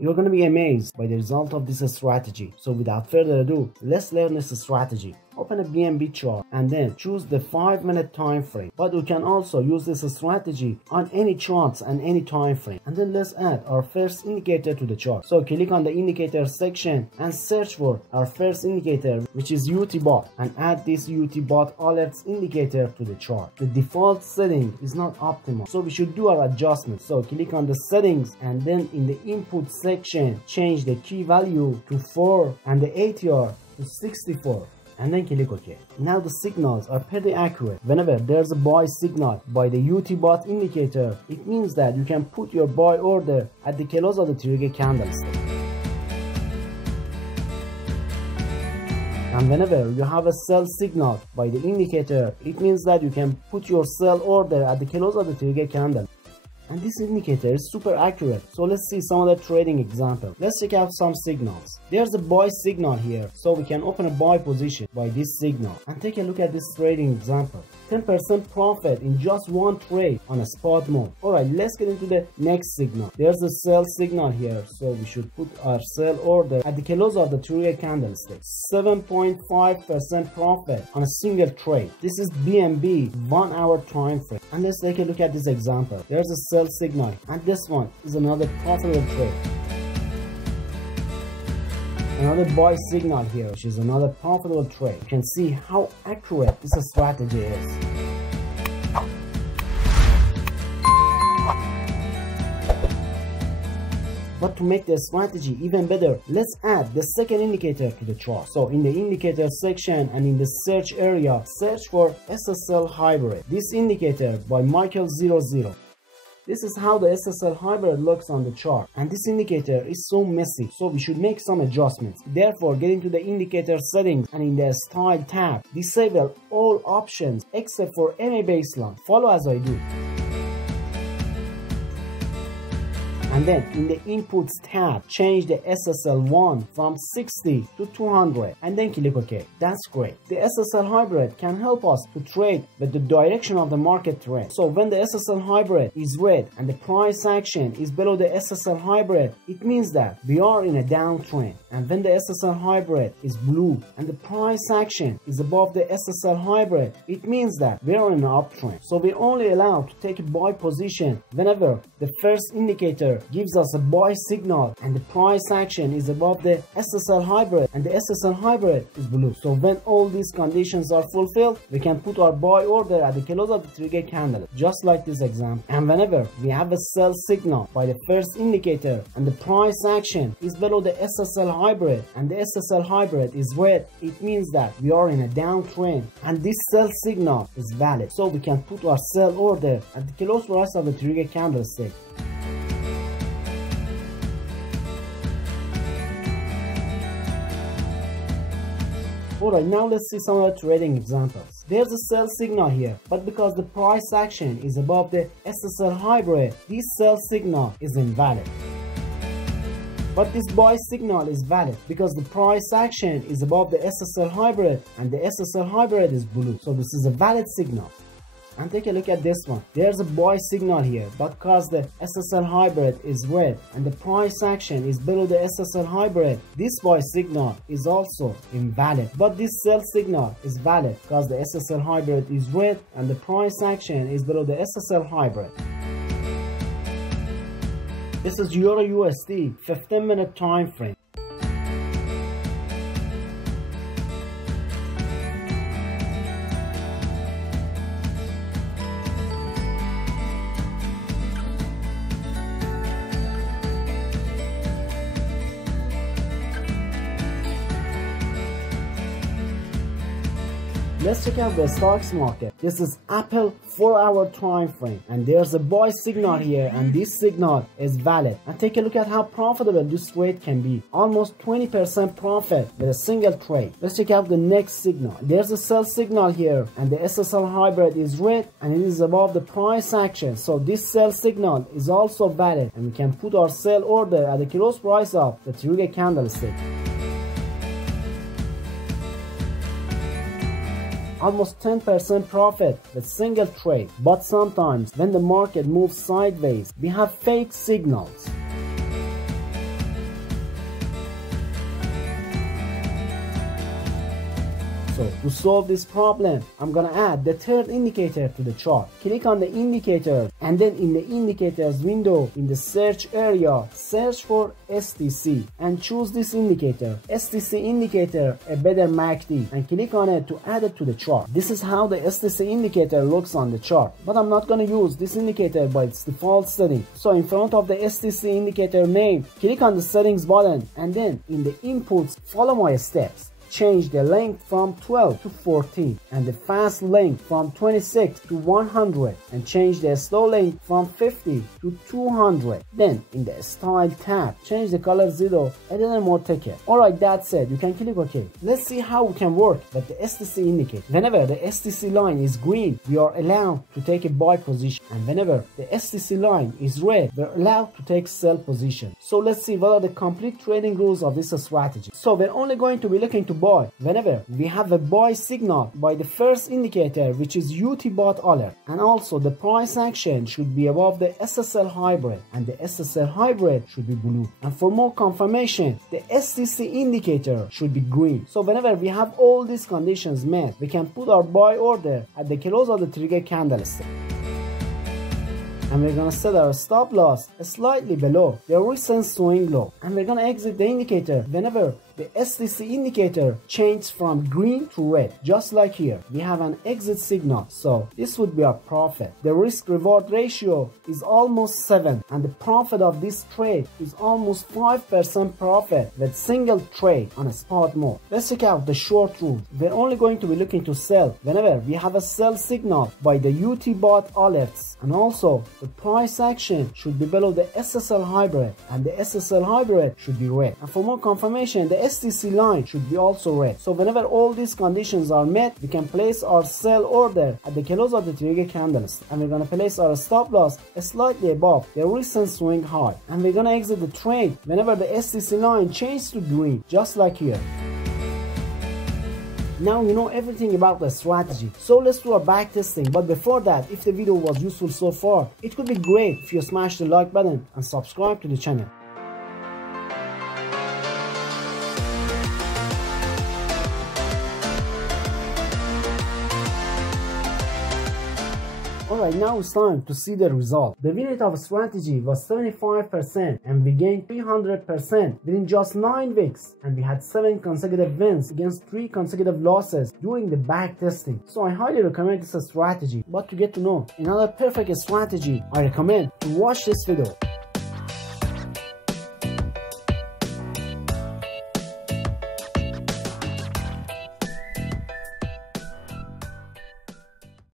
You're going to be amazed by the result of this strategy. So without further ado, let's learn this strategy. Open a BNB chart and then choose the 5-minute time frame. But you can also use this strategy on any charts and any time frame. And then let's add our first indicator to the chart. So click on the indicator section and search for our first indicator, which is UTBOT, and add this UTBOT alerts indicator to the chart. The default setting is not optimal, so we should do our adjustments. So click on the settings and then in the input section change the key value to 4 and the ATR to 64. And then click OK. Now the signals are pretty accurate. Whenever there's a buy signal by the UTBOT indicator, it means that you can put your buy order at the close of the trigger candlestick. And whenever you have a sell signal by the indicator, it means that you can put your sell order at the close of the trigger candle. And this indicator is super accurate. So let's see some other trading examples. Let's check out some signals. There's a buy signal here, so we can open a buy position by this signal. And take a look at this trading example. 10% profit in just one trade on a spot mode. Alright, let's get into the next signal. There's a sell signal here, so we should put our sell order at the close of the trigger candlestick. 7.5% profit on a single trade. This is BNB 1 hour time frame. And let's take a look at this example. There's a sell signal, and this one is another profitable trade. Another buy signal here, which is another profitable trade. You can see how accurate this strategy is. But to make the strategy even better, let's add the second indicator to the chart. So in the indicator section and in the search area, search for SSL Hybrid. This indicator by Michael00. This is how the SSL Hybrid looks on the chart, and this indicator is so messy, so we should make some adjustments. Therefore, get into the indicator settings and in the style tab, disable all options except for MA baseline. Follow as I do. And then in the inputs tab, change the SSL1 from 60 to 200 and then click OK. That's great. The SSL Hybrid can help us to trade with the direction of the market trend. So when the SSL Hybrid is red and the price action is below the SSL Hybrid, it means that we are in a downtrend. And when the SSL Hybrid is blue and the price action is above the SSL Hybrid, it means that we are in an uptrend. So we're only allowed to take a buy position whenever the first indicator gives us a buy signal and the price action is above the SSL Hybrid and the SSL Hybrid is blue. So when all these conditions are fulfilled, we can put our buy order at the close of the trigger candle, just like this example. And whenever we have a sell signal by the first indicator and the price action is below the SSL Hybrid and the SSL Hybrid is red, it means that we are in a downtrend and this sell signal is valid. So we can put our sell order at the close price of the trigger candlestick. Alright, now let's see some other trading examples. There's a sell signal here, but because the price action is above the SSL Hybrid, this sell signal is invalid. But this buy signal is valid because the price action is above the SSL Hybrid and the SSL Hybrid is blue. So this is a valid signal. And take a look at this one. There's a buy signal here, but because the SSL Hybrid is red and the price action is below the SSL Hybrid, this buy signal is also invalid. But this sell signal is valid because the SSL Hybrid is red and the price action is below the SSL Hybrid. This is Euro USD 15-minute time frame. Let's check out the stocks market. This is Apple 4-hour time frame, and there's a buy signal here, and this signal is valid. And take a look at how profitable this trade can be. Almost 20% profit with a single trade. Let's check out the next signal. There's a sell signal here, and the SSL Hybrid is red, and it is above the price action. So this sell signal is also valid, and we can put our sell order at the close price of the trigger candlestick. Almost 10% profit with single trade. But sometimes when the market moves sideways, we have fake signals. So to solve this problem, I'm gonna add the third indicator to the chart. Click on the indicator, and then in the indicators window in the search area, search for STC and choose this indicator, STC Indicator, a better MACD, and click on it to add it to the chart. This is how the STC indicator looks on the chart, but I'm not gonna use this indicator by its default setting. So in front of the STC indicator name, click on the settings button, and then in the inputs, follow my steps. Change the length from 12 to 14 and the fast length from 26 to 100, and change the slow length from 50 to 200. Then in the style tab, change the color 0 and then a more ticket. Alright, that's it. You can click OK. Let's see how we can work with the STC indicator. Whenever the STC line is green, we are allowed to take a buy position, and whenever the STC line is red, we're allowed to take sell position. So let's see what are the complete trading rules of this strategy. So we're only going to be looking to buy whenever we have a buy signal by the first indicator, which is UT bot alert, and also the price action should be above the SSL Hybrid, and the SSL Hybrid should be blue. And for more confirmation, the STC indicator should be green. So whenever we have all these conditions met, we can put our buy order at the close of the trigger candlestick. And we're gonna set our stop loss slightly below the recent swing low, and we're gonna exit the indicator whenever the STC indicator changes from green to red, just like here. We have an exit signal, so this would be our profit. The risk reward ratio is almost 7, and the profit of this trade is almost 5% profit with single trade on a spot mode. Let's check out the short rule. We're only going to be looking to sell whenever we have a sell signal by the UT bot alerts, and also the price action should be below the SSL Hybrid, and the SSL Hybrid should be red. And for more confirmation, the STC line should be also red. So whenever all these conditions are met, we can place our sell order at the close of the trigger candlestick, and we're gonna place our stop loss slightly above the recent swing high, and we're gonna exit the trade whenever the STC line changes to green, just like here. Now you know everything about the strategy, so let's do a back testing. But before that, if the video was useful so far, it could be great if you smash the like button and subscribe to the channel. Alright, now it's time to see the result. The win rate of strategy was 75%, and we gained 300% within just 9 weeks, and we had 7 consecutive wins against 3 consecutive losses during the back testing. So I highly recommend this strategy. But to get to know another perfect strategy, I recommend to watch this video.